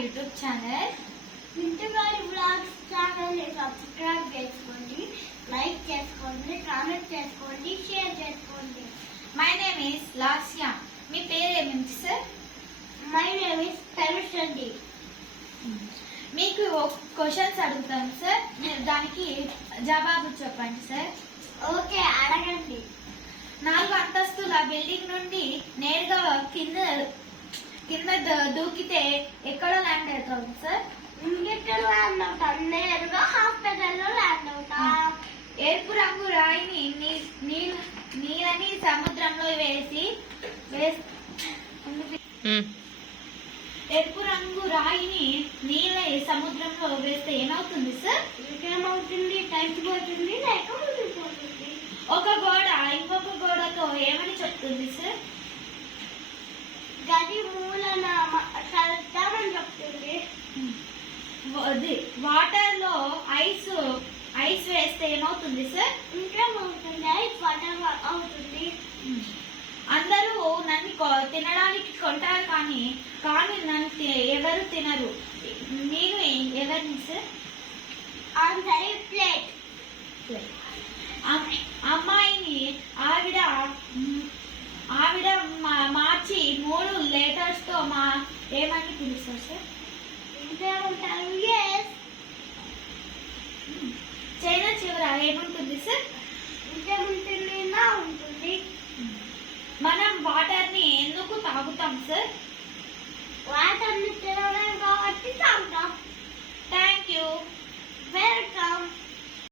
YouTube channel. ఇంటివారి blogs ఛానల్ని subscribe చేసుకోండి like చేసుకోండి కామెంట్ చేసుకోండి షేర్ చేసుకోండి. My name is Lasya. మీ పేరు ఏమిటి సార్? మై నేమ్ ఇస్ తనుషండి మీకు క్వశ్చన్స్ అడుగుతాను సార్. మీరు దానికి జవాబు చెప్పండి సార్. ఓకే అడగండి. నాలుగు అంతస్తుల బిల్డింగ్ నుండి నేరుగా కింద కింద ద- దూకితే ఎక్కడ ల్యాండ్ అవుతుంది సార్ ఇంకెక్కడ ల్యాండ్ అవుతాం నేరుగా హాస్పిటల్లో ల్యాండ్ అవుతాం. ఎరుపు రంగు రాయిని నీళ్ళని సముద్రంలో వేసి వేస్- ఎరుపు రంగు రాయిని నీళ్ళ సముద్రంలో వేస్తే ఏమవుతుంది సార్ ఇంకేమవుతుంది? కలిసిపోతుంది లేక అది వాటర్లో ఐస్ ఐస్ వేస్తే ఏమవుతుంది సార్? ఇంకేమవుతుంది? ఐస్ వాటర్ అవుతుంది. అందరూ నన్ను తినడానికి కొంటారు కానీ కానీ నన్ను ఎవరు తినరు. నేను ఎవరిని సార్? Answer plate. అమ్- అమ్మాయిని ఆవిడ ఆవిడ మార్చి మూడు లెటర్స్తో మా ఏమని పిలుస్తారు సార్? చైనా చివర ఏముంటుంది సార్ ఉంటుంది మనం వాటర్ని ఎందుకు తాగుతాం సార్